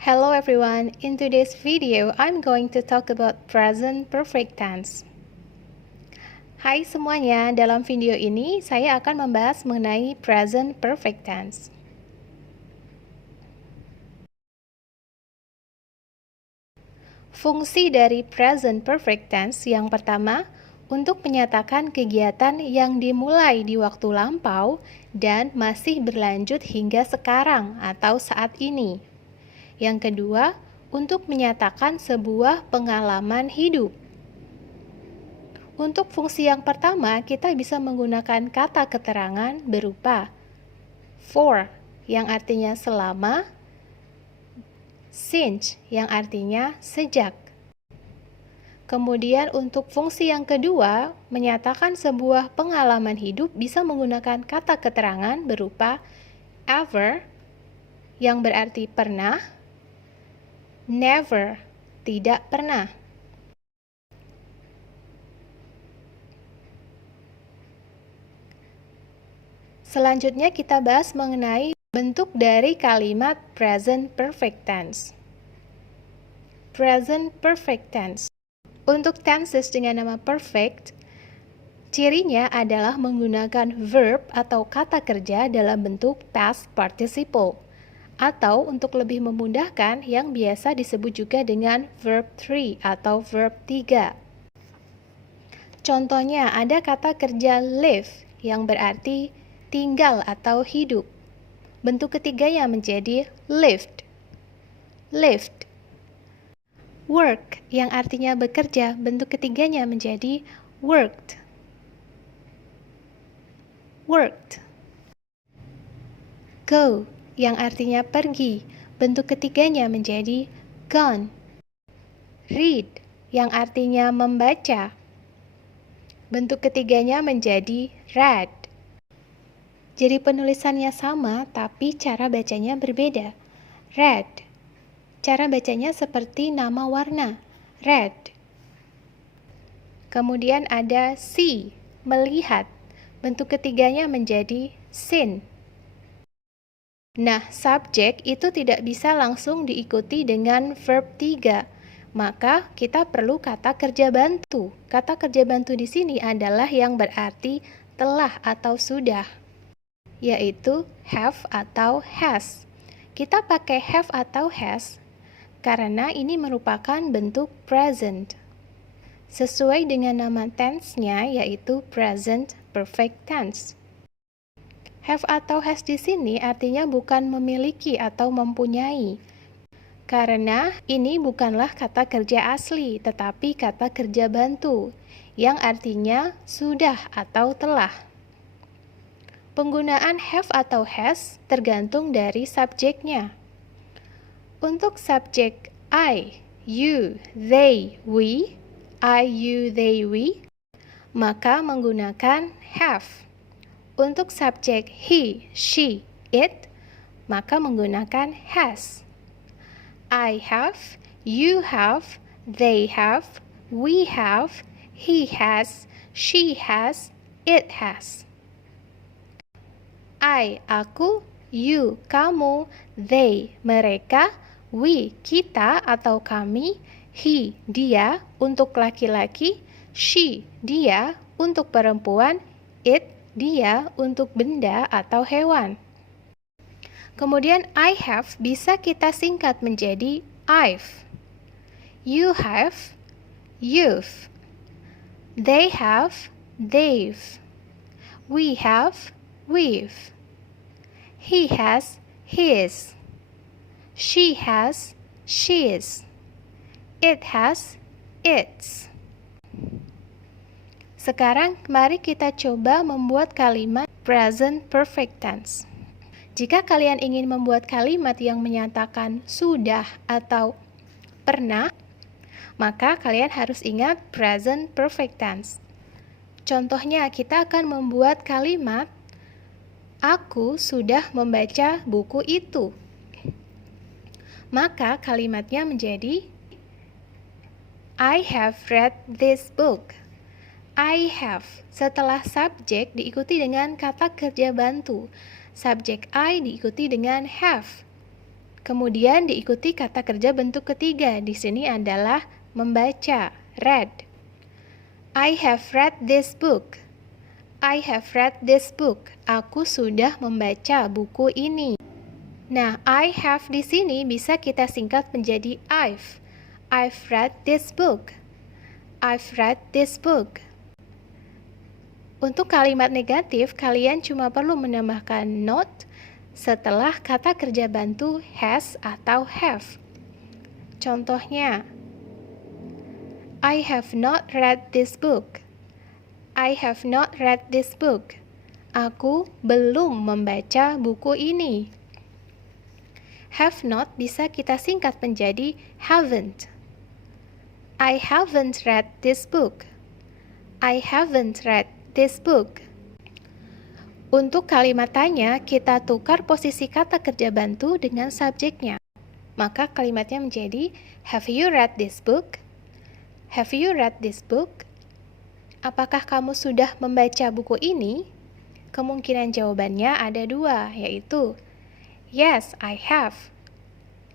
Hello everyone, in today's video I'm going to talk about present perfect tense. Hai semuanya, dalam video ini saya akan membahas mengenai present perfect tense. Fungsi dari present perfect tense yang pertama, untuk menyatakan kegiatan yang dimulai di waktu lampau dan masih berlanjut hingga sekarang atau saat ini. Yang kedua, untuk menyatakan sebuah pengalaman hidup. Untuk fungsi yang pertama, kita bisa menggunakan kata keterangan berupa for, yang artinya selama, since, yang artinya sejak. Kemudian untuk fungsi yang kedua, menyatakan sebuah pengalaman hidup bisa menggunakan kata keterangan berupa ever, yang berarti pernah, never, tidak pernah. Selanjutnya kita bahas mengenai bentuk dari kalimat present perfect tense. Present perfect tense. Untuk tenses dengan nama perfect, cirinya adalah menggunakan verb atau kata kerja dalam bentuk past participle, atau untuk lebih memudahkan yang biasa disebut juga dengan verb 3 atau verb 3. Contohnya ada kata kerja live yang berarti tinggal atau hidup. Bentuk ketiganya menjadi lived. Lived. Work yang artinya bekerja, bentuk ketiganya menjadi worked. Worked. Go yang artinya pergi, bentuk ketiganya menjadi gone. Read yang artinya membaca, bentuk ketiganya menjadi read. Jadi penulisannya sama, tapi cara bacanya berbeda. Read. Cara bacanya seperti nama warna, red. Kemudian ada see, melihat. Bentuk ketiganya menjadi seen. Nah, subjek itu tidak bisa langsung diikuti dengan verb 3. Maka kita perlu kata kerja bantu. Kata kerja bantu di sini adalah yang berarti telah atau sudah, yaitu have atau has. Kita pakai have atau has karena ini merupakan bentuk present. Sesuai dengan nama tense-nya yaitu present perfect tense. Have atau has di sini artinya bukan memiliki atau mempunyai. Karena ini bukanlah kata kerja asli, tetapi kata kerja bantu yang artinya sudah atau telah. Penggunaan have atau has tergantung dari subjeknya. Untuk subjek I, you, they, we, I, you, they, we, maka menggunakan have. Untuk subjek he, she, it, maka menggunakan has. I have, you have, they have, we have, he has, she has, it has. I, aku, you, kamu, they, mereka, we, kita atau kami, he, dia, untuk laki-laki, she, dia, untuk perempuan, it, dia, untuk benda atau hewan. Kemudian I have bisa kita singkat menjadi I've. You have, you've. They have, they've. We have, we've. He has, his. She has, she's. It has, its. Sekarang mari kita coba membuat kalimat present perfect tense. Jika kalian ingin membuat kalimat yang menyatakan sudah atau pernah, maka kalian harus ingat present perfect tense. Contohnya, kita akan membuat kalimat aku sudah membaca buku itu. Maka kalimatnya menjadi I have read this book. I have setelah subjek diikuti dengan kata kerja bantu. Subjek I diikuti dengan have. Kemudian diikuti kata kerja bentuk ketiga. Di sini adalah membaca, read. I have read this book. I have read this book. Aku sudah membaca buku ini. Nah, I have di sini bisa kita singkat menjadi I've. I've read this book. I've read this book. Untuk kalimat negatif, kalian cuma perlu menambahkan not setelah kata kerja bantu has atau have. Contohnya, I have not read this book. I have not read this book. Aku belum membaca buku ini. Have not bisa kita singkat menjadi haven't. I haven't read this book. I haven't read this book. Untuk kalimat tanya, kita tukar posisi kata kerja bantu dengan subjeknya. Maka kalimatnya menjadi, have you read this book? Have you read this book? Apakah kamu sudah membaca buku ini? Kemungkinan jawabannya ada dua, yaitu yes, I have.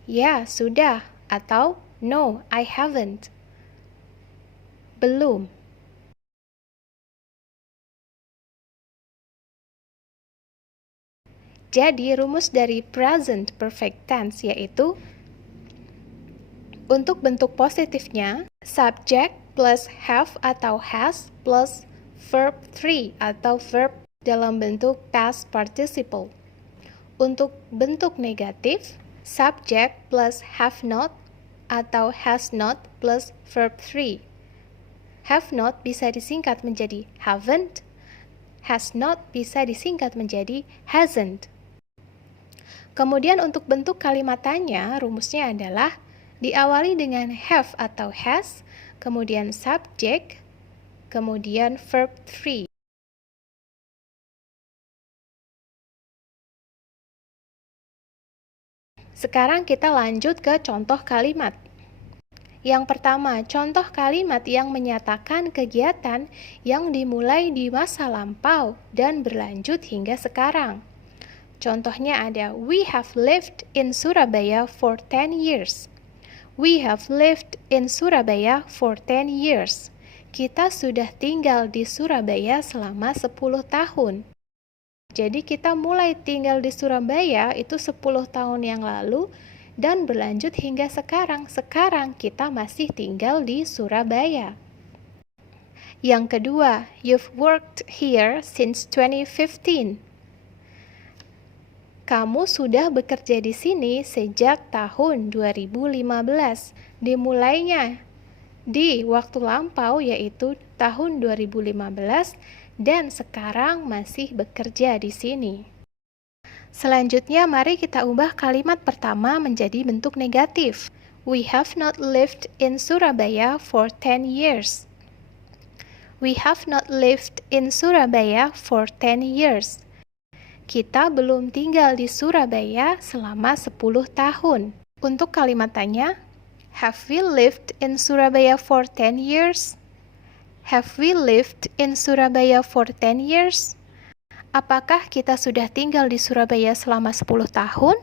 Ya, sudah. Atau no, I haven't. Belum. Jadi, rumus dari present perfect tense yaitu untuk bentuk positifnya, subject plus have atau has plus verb 3 atau verb dalam bentuk past participle. Untuk bentuk negatif, subject plus have not atau has not plus verb 3. Have not bisa disingkat menjadi haven't, has not bisa disingkat menjadi hasn't. Kemudian untuk bentuk kalimat tanya, rumusnya adalah diawali dengan have atau has, kemudian subject, kemudian verb 3. Sekarang kita lanjut ke contoh kalimat. Yang pertama, contoh kalimat yang menyatakan kegiatan yang dimulai di masa lampau dan berlanjut hingga sekarang. Contohnya ada, we have lived in Surabaya for 10 years. We have lived in Surabaya for 10 years. Kita sudah tinggal di Surabaya selama 10 tahun. Jadi kita mulai tinggal di Surabaya itu 10 tahun yang lalu dan berlanjut hingga sekarang. Sekarang kita masih tinggal di Surabaya. Yang kedua, you've worked here since 2015. Kamu sudah bekerja di sini sejak tahun 2015. Dimulainya di waktu lampau yaitu tahun 2015 dan sekarang masih bekerja di sini. Selanjutnya mari kita ubah kalimat pertama menjadi bentuk negatif. We have not lived in Surabaya for 10 years. We have not lived in Surabaya for 10 years. Kita belum tinggal di Surabaya selama 10 tahun. Untuk kalimat tanya, have we lived in Surabaya for 10 years? Have we lived in Surabaya for 10 years? Apakah kita sudah tinggal di Surabaya selama 10 tahun?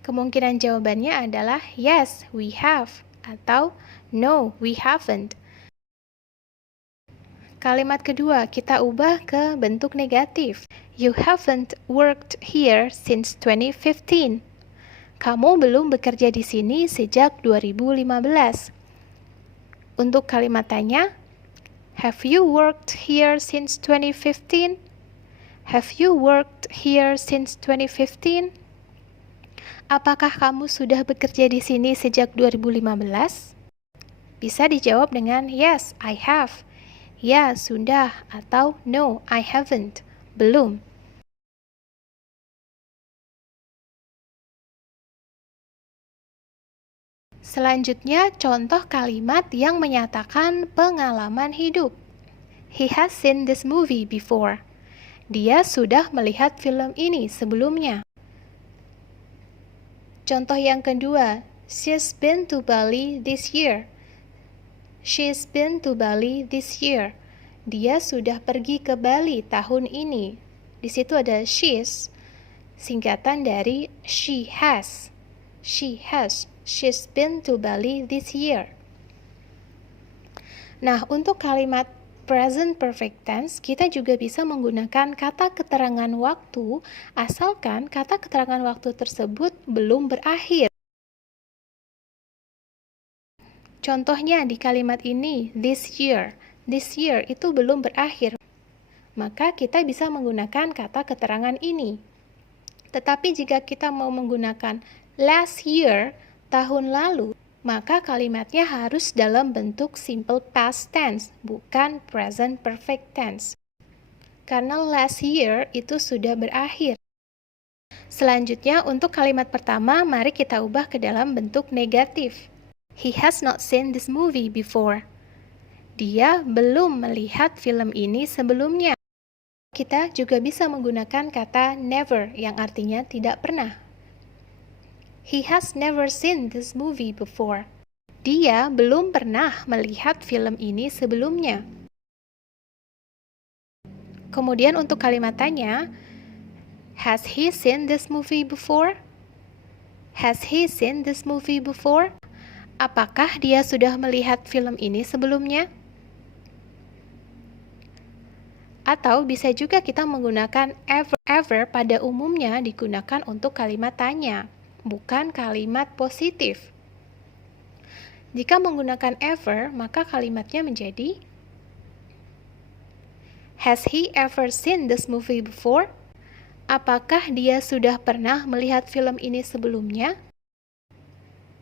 Kemungkinan jawabannya adalah yes, we have, atau no, we haven't. Kalimat kedua, kita ubah ke bentuk negatif. You haven't worked here since 2015. Kamu belum bekerja di sini sejak 2015. Untuk kalimat tanya, have you worked here since 2015? Have you worked here since 2015? Apakah kamu sudah bekerja di sini sejak 2015? Bisa dijawab dengan yes, I have. Ya, sudah, atau no, I haven't, belum. Selanjutnya, contoh kalimat yang menyatakan pengalaman hidup. He has seen this movie before. Dia sudah melihat film ini sebelumnya. Contoh yang kedua, she's been to Bali this year. She's been to Bali this year. Dia sudah pergi ke Bali tahun ini. Di situ ada she's, singkatan dari she has. She has. She's been to Bali this year. Nah, untuk kalimat present perfect tense, kita juga bisa menggunakan kata keterangan waktu, asalkan kata keterangan waktu tersebut belum berakhir. Contohnya di kalimat ini, this year. This year itu belum berakhir. Maka kita bisa menggunakan kata keterangan ini. Tetapi jika kita mau menggunakan last year, tahun lalu, maka kalimatnya harus dalam bentuk simple past tense, bukan present perfect tense. Karena last year itu sudah berakhir. Selanjutnya, untuk kalimat pertama, mari kita ubah ke dalam bentuk negatif. He has not seen this movie before. Dia belum melihat film ini sebelumnya. Kita juga bisa menggunakan kata never yang artinya tidak pernah. He has never seen this movie before. Dia belum pernah melihat film ini sebelumnya. Kemudian untuk kalimat tanya, has he seen this movie before? Has he seen this movie before? Apakah dia sudah melihat film ini sebelumnya? Atau bisa juga kita menggunakan ever. Ever pada umumnya digunakan untuk kalimat tanya, bukan kalimat positif. Jika menggunakan ever, maka kalimatnya menjadi has he ever seen this movie before? Apakah dia sudah pernah melihat film ini sebelumnya?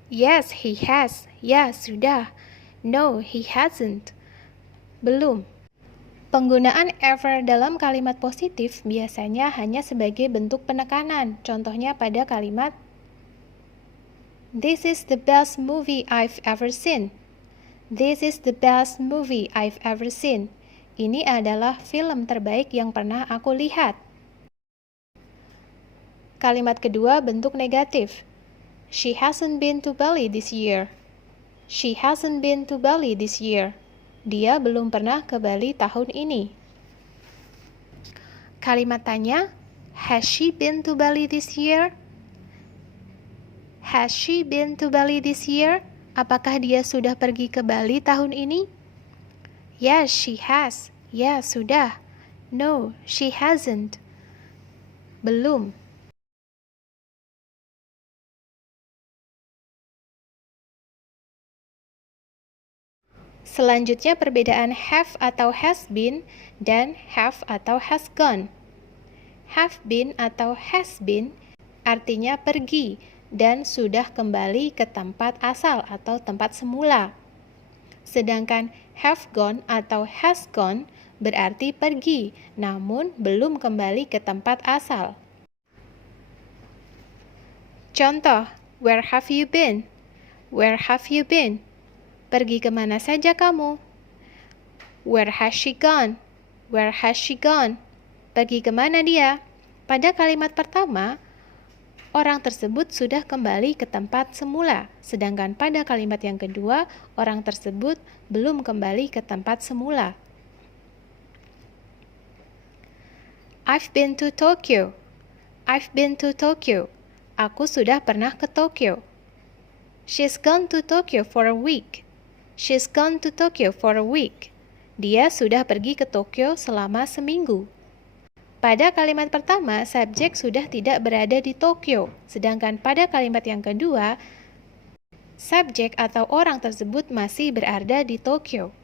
Yes, he has. Ya, sudah. No, he hasn't. Belum. Penggunaan ever dalam kalimat positif biasanya hanya sebagai bentuk penekanan. Contohnya pada kalimat This is the best movie I've ever seen. This is the best movie I've ever seen. Ini adalah film terbaik yang pernah aku lihat. Kalimat kedua bentuk negatif. She hasn't been to Bali this year. She hasn't been to Bali this year. Dia belum pernah ke Bali tahun ini. Kalimat tanya, has she been to Bali this year? Has she been to Bali this year? Apakah dia sudah pergi ke Bali tahun ini? Yes, she has. Ya, sudah. No, she hasn't. Belum. Selanjutnya perbedaan have atau has been dan have atau has gone. Have been atau has been artinya pergi dan sudah kembali ke tempat asal atau tempat semula. Sedangkan have gone atau has gone berarti pergi, namun belum kembali ke tempat asal. Contoh, where have you been? Where have you been? Pergi kemana saja kamu? Where has she gone? Where has she gone? Pergi kemana dia? Pada kalimat pertama, orang tersebut sudah kembali ke tempat semula. Sedangkan pada kalimat yang kedua, orang tersebut belum kembali ke tempat semula. I've been to Tokyo. I've been to Tokyo. Aku sudah pernah ke Tokyo. She's gone to Tokyo for a week. She's gone to Tokyo for a week. Dia sudah pergi ke Tokyo selama seminggu. Pada kalimat pertama, subjek sudah tidak berada di Tokyo. Sedangkan pada kalimat yang kedua, subjek atau orang tersebut masih berada di Tokyo.